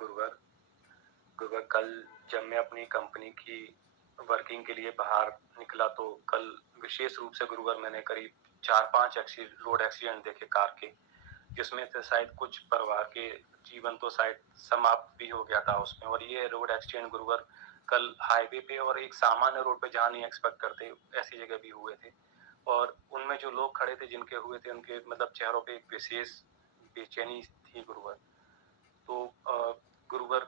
गुरुवर। गुरुवर, कल जब मैं अपनी कंपनी की वर्किंग के लिए बाहर निकला तो कल विशेष रूप से गुरुवर मैंने करीब 4-5 रोड एक्सीडेंट देखे कार के, जिसमें से शायद कुछ परिवार के जीवन तो शायद समाप्त भी हो गया था उसमें। और ये रोड एक्सीडेंट गुरुवर कल हाईवे पे और एक सामान्य रोड पे जहाँ नहीं एक्सपेक्ट करते ऐसी जगह भी हुए थे। और उनमें जो लोग खड़े थे जिनके हुए थे उनके मतलब चेहरों पे एक विशेष बेचैनी थी गुरुवर। तो गुरुवर,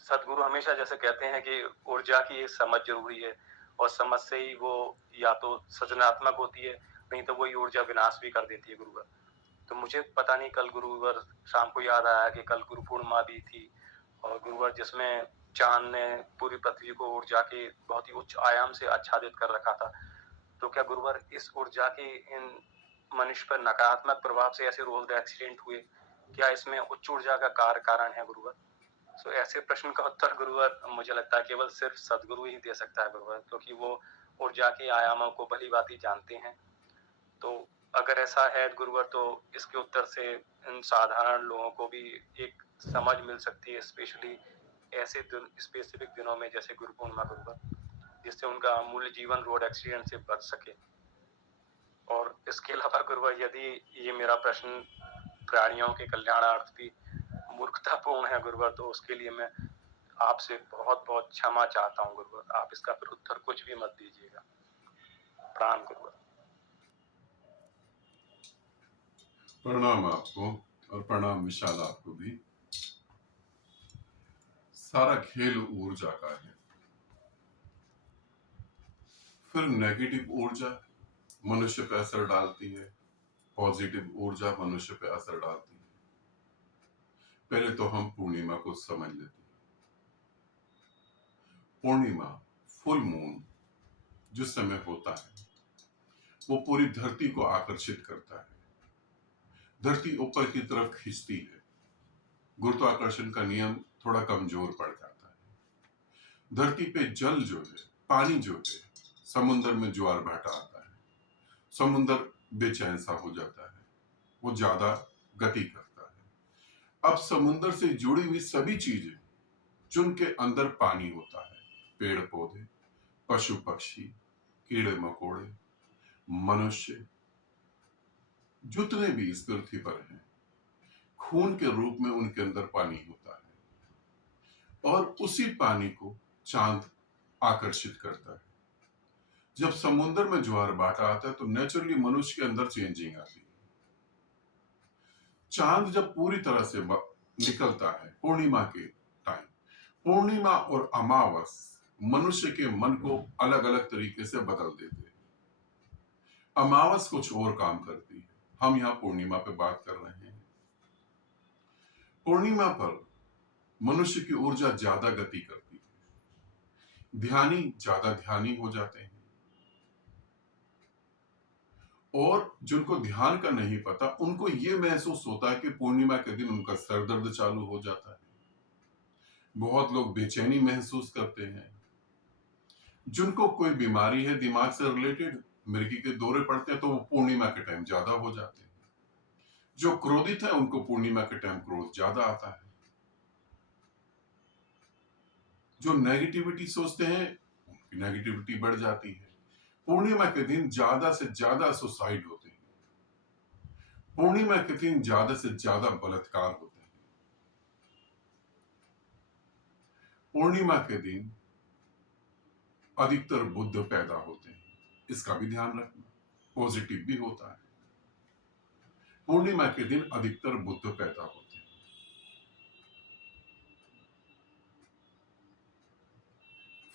सदगुरु हमेशा जैसे कहते हैं कि ऊर्जा की एक समझ जरूरी है और समझ से ही वो या तो सृजनात्मक होती है, नहीं तो वही ऊर्जा विनाश भी कर देती है गुरुवर। तो मुझे पता नहीं, कल गुरुवर शाम को याद आया कि कल गुरु पूर्णिमा भी थी और गुरुवर जिसमें चांद ने पूरी पृथ्वी को ऊर्जा के बहुत ही उच्च आयाम से आच्छादित कर रखा था। तो क्या गुरुवर इस ऊर्जा के इन मनुष्य पर नकारात्मक प्रभाव से ऐसे रोड एक्सीडेंट हुए, क्या इसमें उच्च ऊर्जा का कारण है गुरुवर? सो ऐसे प्रश्न का उत्तर गुरुवर मुझे लगता है केवल सिर्फ सदगुरु ही दे सकता है गुरुवर, क्योंकि वो ऊर्जा के आयामों को भली-भांति जानते हैं। तो अगर ऐसा है गुरुवर तो इसके उत्तर से इन साधारण लोगों को भी एक समझ मिल सकती है, स्पेशली ऐसे स्पेसिफिक दिनों में जैसे गुरु पूर्णिमा गुरुवर, जिससे उनका अमूल्य जीवन रोड एक्सीडेंट से बच सके। और इसके अलावा गुरुवर, यदि ये मेरा प्रश्न प्राणियों के कल्याणार्थ भी मूर्खतापूर्ण है गुरुवर, तो उसके लिए मैं आपसे बहुत बहुत क्षमा चाहता हूँ गुरुवर। आप इसका फिर उत्तर कुछ भी मत दीजिएगा। प्रणाम गुरुवर। प्रणाम आपको और प्रणाम विशाल आपको भी। सारा खेल ऊर्जा का है। फिर नेगेटिव ऊर्जा मनुष्य पे असर डालती है, पॉजिटिव ऊर्जा मनुष्य पे असर डालती है। पहले तो हम पूर्णिमा को समझ लेते हैं। पूर्णिमा, फुल मून जिस समय होता है वो पूरी धरती को आकर्षित करता है, धरती ऊपर की तरफ खींचती है। गुरुत्वाकर्षण का नियम थोड़ा कमजोर पड़ जाता है। धरती पे जल जो है, पानी जो है, समुद्र में ज्वार भाटा आता है, समुद्र बेचैन सा हो जाता है, वो ज्यादा गति करता है। अब समुद्र से जुड़ी हुई सभी चीजें जिनके अंदर पानी होता है, पेड़ पौधे, पशु पक्षी, कीड़े मकोड़े, मनुष्य, जितने भी इस पृथ्वी पर हैं, खून के रूप में उनके अंदर पानी होता है और उसी पानी को चांद आकर्षित करता है। जब समुद्र में ज्वार भाटा आता है तो नेचुरली मनुष्य के अंदर चेंजिंग आती है। चांद जब पूरी तरह से निकलता है पूर्णिमा के टाइम, पूर्णिमा और अमावस मनुष्य के मन को अलग अलग तरीके से बदल देते हैं। अमावस कुछ और काम करती है, हम यहां पूर्णिमा पे बात कर रहे हैं। पूर्णिमा पर मनुष्य की ऊर्जा ज्यादा गति करती है, ध्यानी ज्यादा ध्यानी हो जाते हैं और जिनको ध्यान का नहीं पता उनको यह महसूस होता है कि पूर्णिमा के दिन उनका सर दर्द चालू हो जाता है। बहुत लोग बेचैनी महसूस करते हैं। जिनको कोई बीमारी है दिमाग से रिलेटेड, मिर्गी के दौरे पड़ते हैं तो वो पूर्णिमा के टाइम ज्यादा हो जाते हैं। जो क्रोधित है उनको पूर्णिमा के टाइम क्रोध ज्यादा आता है। जो नेगेटिविटी सोचते हैं उनकी नेगेटिविटी बढ़ जाती है। पूर्णिमा के दिन ज्यादा से ज्यादा सुसाइड होते हैं। पूर्णिमा के दिन ज्यादा से ज्यादा बलात्कार होते हैं। पूर्णिमा के दिन अधिकतर बुद्ध पैदा होते हैं, इसका भी ध्यान रखना। पॉजिटिव भी होता है। पूर्णिमा के दिन अधिकतर बुद्ध पैदा होते हैं।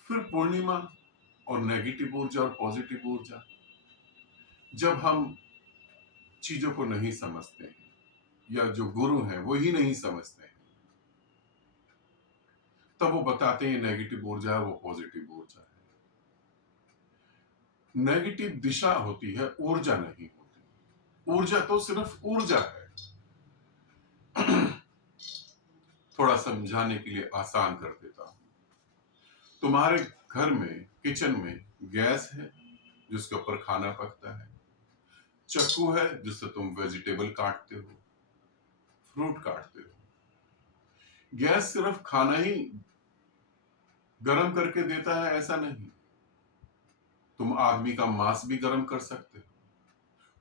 फिर पूर्णिमा और नेगेटिव ऊर्जा और पॉजिटिव ऊर्जा, जब हम चीजों को नहीं समझते हैं या जो गुरु हैं वो ही नहीं समझते हैं, तब वो बताते हैं नेगेटिव ऊर्जा है, वो पॉजिटिव ऊर्जा है। नेगेटिव दिशा होती है, ऊर्जा नहीं होती। ऊर्जा तो सिर्फ ऊर्जा है। थोड़ा समझाने के लिए आसान कर देता हूं। तुम्हारे घर में किचन में गैस है जिसके ऊपर खाना पकता है, चाकू है जिससे तुम वेजिटेबल काटते हो, फ्रूट काटते हो। गैस सिर्फ खाना ही गर्म करके देता है ऐसा नहीं, तुम आदमी का मांस भी गर्म कर सकते हो।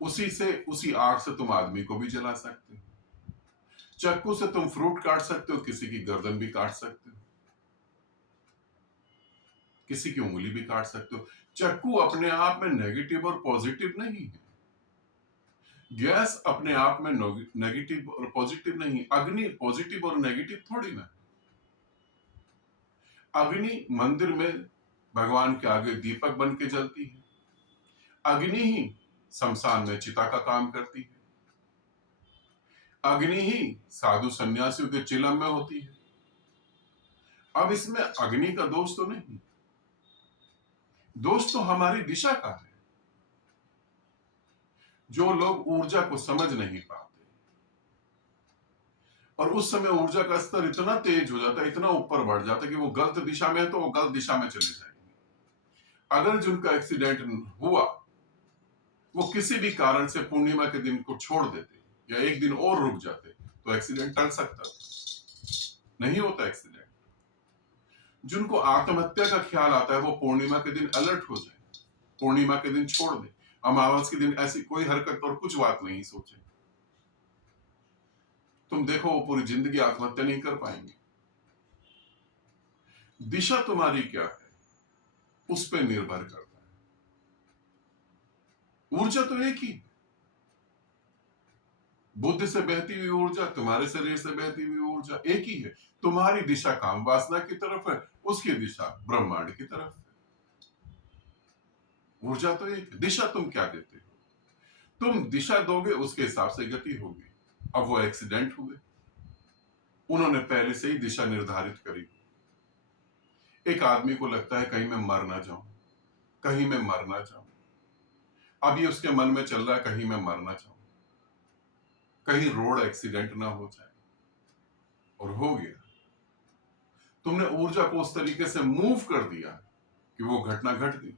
उसी आग से तुम आदमी को भी जला सकते हो। चाकू से तुम फ्रूट काट सकते हो, किसी की गर्दन भी काट सकते हो, किसी की उंगली भी काट सकते हो। चाकू अपने आप में नेगेटिव और पॉजिटिव नहीं है। गैस अपने आप में नेगेटिव और पॉजिटिव नहीं। अग्नि पॉजिटिव और नेगेटिव थोड़ी ना। अग्नि मंदिर में भगवान के आगे दीपक बन के जलती है। अग्नि ही शमशान में चिता का काम करती है। अग्नि ही साधु सन्यासियों के चिलम में होती है। अब इसमें अग्नि का दोष तो नहीं, दोष तो हमारी दिशा का है। जो लोग ऊर्जा को समझ नहीं पाते, और उस समय ऊर्जा का स्तर इतना तेज हो जाता है, इतना ऊपर बढ़ जाता है कि वो गलत दिशा में है तो वो गलत दिशा में चले जाएंगे। अगर जिनका एक्सीडेंट हुआ वो किसी भी कारण से पूर्णिमा के दिन को छोड़ देते या एक दिन और रुक जाते तो एक्सीडेंट टल सकता, नहीं होता एक्सीडेंट। जिनको आत्महत्या का ख्याल आता है वो पूर्णिमा के दिन अलर्ट हो जाए, पूर्णिमा के दिन छोड़ दे, अमावस के दिन ऐसी कोई हरकत और कुछ बात नहीं सोचे। तुम देखो वो पूरी जिंदगी आत्महत्या नहीं कर पाएंगे। दिशा तुम्हारी क्या है उस पर निर्भर करता है। ऊर्जा तो एक ही, बुद्ध से बहती हुई ऊर्जा, तुम्हारे शरीर से बहती हुई ऊर्जा एक ही है। तुम्हारी दिशा काम वासना की तरफ है, उसकी दिशा ब्रह्मांड की तरफ है। ऊर्जा तो एक, दिशा तुम क्या देते हो। तुम दिशा दोगे उसके हिसाब से गति होगी। अब वो एक्सीडेंट हुए, उन्होंने पहले से ही दिशा निर्धारित करी। एक आदमी को लगता है कहीं मैं मर ना जाऊं, कहीं मैं मर ना जाऊं। अब ये उसके मन में चल रहा है कहीं मैं मर ना जाऊं, कहीं रोड एक्सीडेंट ना हो जाए, और हो गया। तुमने ऊर्जा को उस तरीके से मूव कर दिया कि वो घटना घट गई।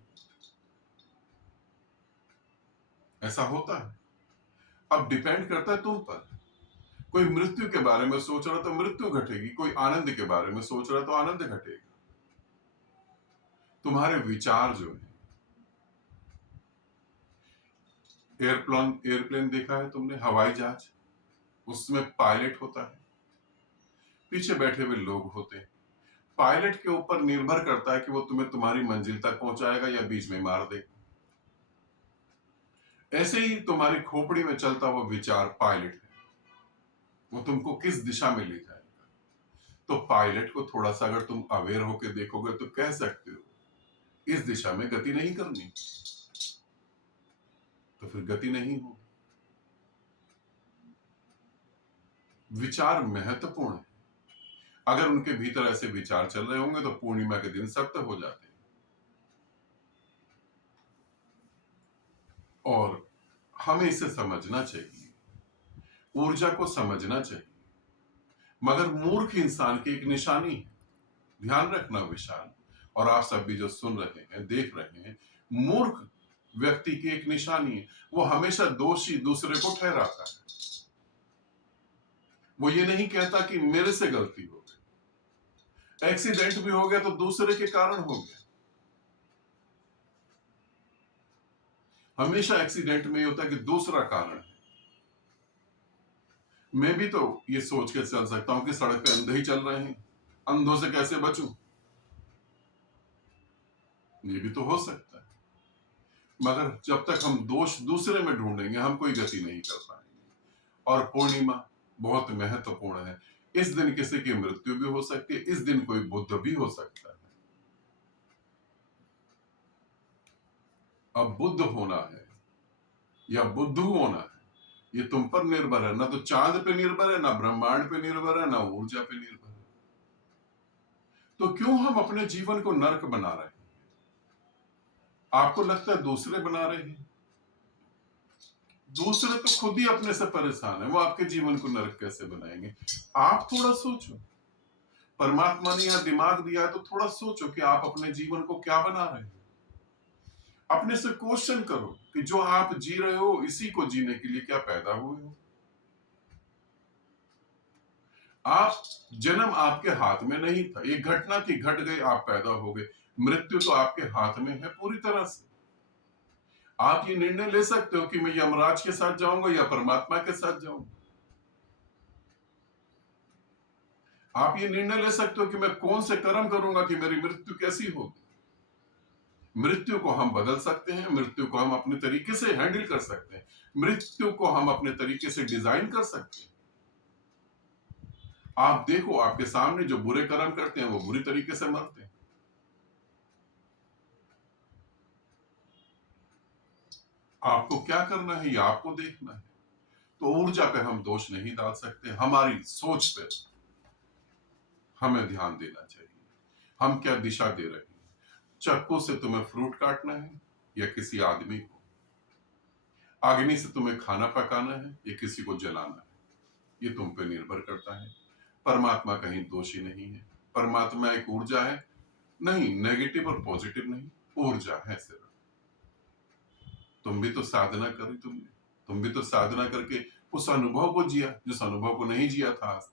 ऐसा होता है। अब डिपेंड करता है तुम पर। कोई मृत्यु के बारे में सोच रहा तो मृत्यु घटेगी, कोई आनंद के बारे में सोच रहा तो आनंद घटेगा। तुम्हारे विचार जो है, एयरप्लेन देखा है तुमने, हवाई जहाज, उसमें पायलट होता है, पीछे बैठे हुए लोग होते हैं। पायलट के ऊपर निर्भर करता है कि वो तुम्हें तुम्हारी मंजिल तक पहुंचाएगा या बीच में मार देगा। ऐसे ही तुम्हारी खोपड़ी में चलता हुआ विचार पायलट है, वो तुमको किस दिशा में ले जाएगा। तो पायलट को थोड़ा सा अगर तुम अवेयर होकर देखोगे तो कह सकते हो इस दिशा में गति नहीं करनी, तो फिर गति नहीं हो। विचार महत्वपूर्ण है। अगर उनके भीतर ऐसे विचार चल रहे होंगे तो पूर्णिमा के दिन सत्य हो जाते हैं। और हमें इसे समझना चाहिए, ऊर्जा को समझना चाहिए। मगर मूर्ख इंसान की एक निशानी है, ध्यान रखना विशाल, और आप सब भी जो सुन रहे हैं, देख रहे हैं, मूर्ख व्यक्ति की एक निशानी है, वो हमेशा दोषी दूसरे को ठहराता है। वो ये नहीं कहता कि मेरे से गलती हो गई, एक्सीडेंट भी हो गया तो दूसरे के कारण हो गया। हमेशा एक्सीडेंट में ये होता है कि दूसरा कारण है। मैं भी तो ये सोच के चल सकता हूं कि सड़क पे अंधे ही चल रहे हैं, अंधों से कैसे बचूं, ये भी तो हो सकता है। मगर जब तक हम दोष दूसरे में ढूंढेंगे हम कोई गति नहीं कर पाएंगे। और पूर्णिमा बहुत महत्वपूर्ण है। इस दिन किसी की मृत्यु भी हो सकती है, इस दिन कोई बुद्ध भी हो सकता है। अब बुद्ध होना है या बुद्धू होना है, ये तुम पर निर्भर है। ना तो चांद पे निर्भर है, ना ब्रह्मांड पे निर्भर है, ना ऊर्जा पे निर्भर है। तो क्यों हम अपने जीवन को नर्क बना रहे हैं? आपको लगता है दूसरे बना रहे हैं? दूसरे तो खुद ही अपने से परेशान है, वो आपके जीवन को नर्क कैसे बनाएंगे? आप थोड़ा सोचो। परमात्मा ने यहां दिमाग दिया है तो थोड़ा सोचो कि आप अपने जीवन को क्या बना रहे हैं। अपने से क्वेश्चन करो कि जो आप जी रहे हो इसी को जीने के लिए क्या पैदा हुए हो। आप जन्म आपके हाथ में नहीं था, एक घटना थी, घट गई, आप पैदा हो गए। मृत्यु तो आपके हाथ में है पूरी तरह से। आप ये निर्णय ले सकते हो कि मैं यमराज के साथ जाऊंगा या परमात्मा के साथ जाऊंगा। आप ये निर्णय ले सकते हो कि मैं कौन से कर्म करूंगा कि मेरी मृत्यु कैसी होगी। मृत्यु को हम बदल सकते हैं, मृत्यु को हम अपने तरीके से हैंडल कर सकते हैं, मृत्यु को हम अपने तरीके से डिजाइन कर सकते हैं। आप देखो, आपके सामने जो बुरे कर्म करते हैं वो बुरी तरीके से मरते हैं। आपको क्या करना है, ये आपको देखना है। तो ऊर्जा पे हम दोष नहीं डाल सकते, हमारी सोच पे हमें ध्यान देना चाहिए। हम क्या दिशा दे रहे हैं। चाकू से तुम्हें फ्रूट काटना है या किसी आदमी को, अग्नि से तुम्हें खाना पकाना है या किसी को जलाना है, ये तुम पे निर्भर करता है। परमात्मा कहीं दोषी नहीं है। परमात्मा एक ऊर्जा है, नहीं नेगेटिव और पॉजिटिव नहीं, ऊर्जा है सिर्फ। तुम भी तो साधना करी, तुम भी तो साधना करके उस अनुभव को जिया जिस अनुभव को नहीं जिया था आज तक।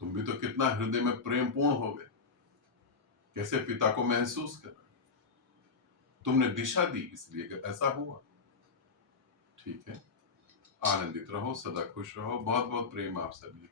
तुम भी तो कितना हृदय में प्रेम पूर्ण हो गए, कैसे पिता को महसूस करा। तुमने दिशा दी, इसलिए ऐसा हुआ। ठीक है, आनंदित रहो, सदा खुश रहो। बहुत बहुत प्रेम आप सभी।